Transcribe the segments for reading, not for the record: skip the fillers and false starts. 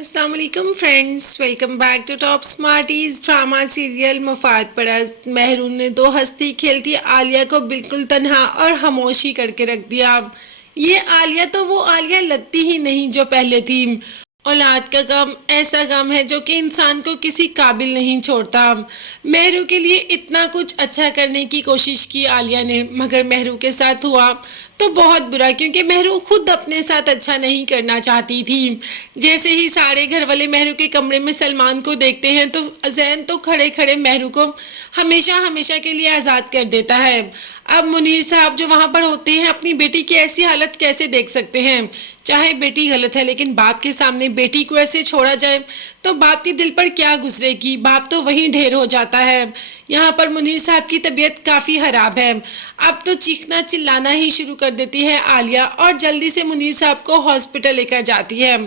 अस्सलाम वालेकुम friends, welcome back to top smarties. Drama serial मफाद परस्त। मेहरून ने दो हस्ती खेलती आलिया को बिल्कुल तन्हा और खामोशी करके रख दिया। ये आलिया तो वो आलिया लगती ही नहीं जो पहले थी। औलाद का गम ऐसा गम है जो कि इंसान को किसी काबिल नहीं छोड़ता। मेहरू के लिए इतना कुछ अच्छा करने की कोशिश की आलिया ने, मगर मेहरू के साथ हुआ तो बहुत बुरा, क्योंकि मेहरू खुद अपने साथ अच्छा नहीं करना चाहती थी। जैसे ही सारे घर वाले मेहरू के कमरे में सलमान को देखते हैं तो जैन तो खड़े खड़े मेहरू को हमेशा हमेशा के लिए आज़ाद कर देता है। अब मुनीर साहब जो वहाँ पर होते हैं अपनी बेटी की ऐसी हालत कैसे देख सकते हैं। चाहे बेटी गलत है, लेकिन बाप के सामने बेटी को ऐसे छोड़ा जाए तो बाप के दिल पर क्या गुजरेगी। बाप तो वहीं ढेर हो जाता है। यहाँ पर मुनीर साहब की तबीयत काफ़ी ख़राब है। अब तो चीखना चिल्लाना ही शुरू कर देती है आलिया और जल्दी से मुनीर साहब को हॉस्पिटल लेकर जाती है।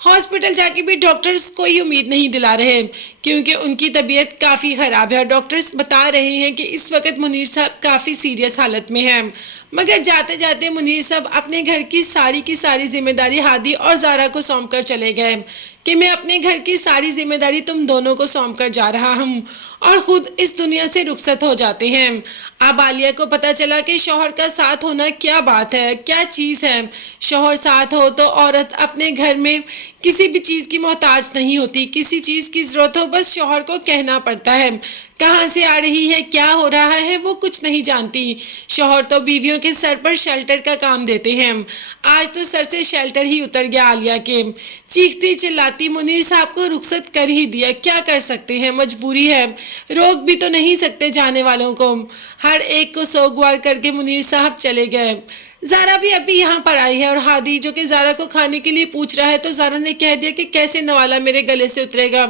हॉस्पिटल जाके भी डॉक्टर्स कोई उम्मीद नहीं दिला रहे, क्योंकि उनकी तबीयत काफ़ी ख़राब है और डॉक्टर्स बता रहे हैं कि इस वक्त मुनीर साहब काफ़ी सीरियस हालत में हैं। मगर जाते जाते मुनीर साहब अपने घर की सारी जिम्मेदारी हादी और ज़ारा को सौंप कर चले गए कि मैं अपने घर की सारी जिम्मेदारी तुम दोनों को सौंप कर जा रहा हूँ, और ख़ुद इस दुनिया से रुखसत हो जाते हैं। अब आलिया को पता चला कि शौहर का साथ होना क्या बात है, क्या चीज़ है। शौहर साथ हो तो औरत अपने घर में किसी भी चीज़ की मोहताज नहीं होती। किसी चीज़ की ज़रूरत हो बस शौहर को कहना पड़ता है। कहाँ से आ रही है, क्या हो रहा है, वो कुछ नहीं जानती। शौहर तो बीवियों के सर पर शेल्टर का काम देते हैं। आज तो सर से शेल्टर ही उतर गया आलिया के। चीखती चिल्लाती मुनीर साहब को रुखसत कर ही दिया। क्या कर सकते हैं, मजबूरी है। रोक भी तो नहीं सकते जाने वालों को। हर एक को सोगवार करके मुनीर साहब चले गए। ज़ारा भी अभी यहाँ पर आई है और हादी जो कि ज़ारा को खाने के लिए पूछ रहा है तो ज़ारा ने कह दिया कि कैसे नवाला मेरे गले से उतरेगा।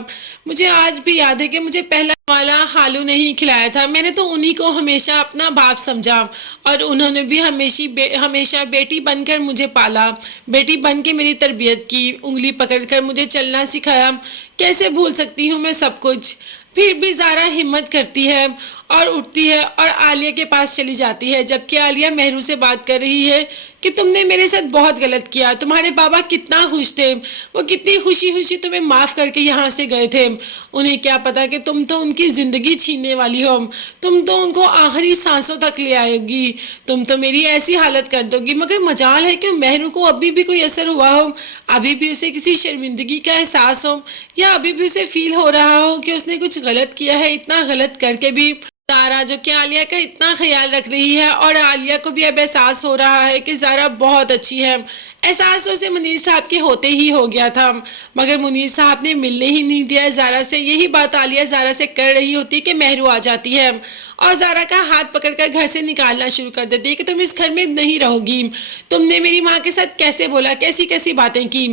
मुझे आज भी याद है कि मुझे पहला नवाला हालू ने ही खिलाया था। मैंने तो उन्हीं को हमेशा अपना बाप समझा और उन्होंने भी हमेशा बेटी बनकर मुझे पाला, बेटी बन के मेरी तरबियत की, उंगली पकड़कर मुझे चलना सिखाया। कैसे भूल सकती हूँ मैं सब कुछ। फिर भी ज़ारा हिम्मत करती है और उठती है और आलिया के पास चली जाती है, जबकि आलिया मेहरू से बात कर रही है कि तुमने मेरे साथ बहुत गलत किया। तुम्हारे बाबा कितना खुश थे, वो कितनी खुशी खुशी तुम्हें माफ़ करके यहाँ से गए थे। उन्हें क्या पता कि तुम तो उनकी ज़िंदगी छीनने वाली हो। तुम तो उनको आखिरी सांसों तक ले आएगी। तुम तो मेरी ऐसी हालत कर दोगी। मगर मजाल है कि मेहरू को अभी भी कोई असर हुआ हो, अभी भी उसे किसी शर्मिंदगी का एहसास हो, या अभी भी उसे फील हो रहा हो कि उसने कुछ गलत किया है। इतना गलत करके भी ज़ारा जो कि आलिया का इतना ख्याल रख रही है, और आलिया को भी अब एहसास हो रहा है कि ज़ारा बहुत अच्छी है। एहसास उसे मुनीर साहब के होते ही हो गया था, मगर मुनीर साहब ने मिलने ही नहीं दिया ज़ारा से। यही बात आलिया ज़ारा से कर रही होती कि मेहरू आ जाती है और ज़ारा का हाथ पकड़कर घर से निकालना शुरू कर देती है कि तुम इस घर में नहीं रहोगी। तुमने मेरी माँ के साथ कैसे बोला, कैसी कैसी बातें की।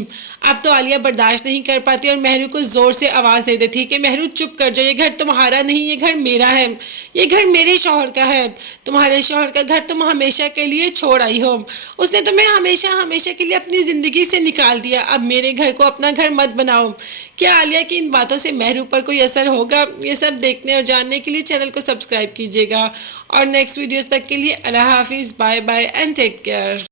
अब तो आलिया बर्दाश्त नहीं कर पाती और मेहरू को ज़ोर से आवाज़ दे देती है कि मेहरू चुप कर जाओ, ये घर तुम्हारा नहीं, ये घर मेरा है। ये घर मेरे शौहर का है। तुम्हारे शौहर का घर तुम हमेशा के लिए छोड़ आई हो। उसने तुम्हें हमेशा हमेशा के लिए अपनी ज़िंदगी से निकाल दिया। अब मेरे घर को अपना घर मत बनाओ। क्या आलिया की इन बातों से मेहरू पर कोई असर होगा? ये सब देखने और जानने के लिए चैनल को सब्सक्राइब कीजिएगा और नेक्स्ट वीडियोस तक के लिए अल्लाह हाफिज़, bye bye and take care.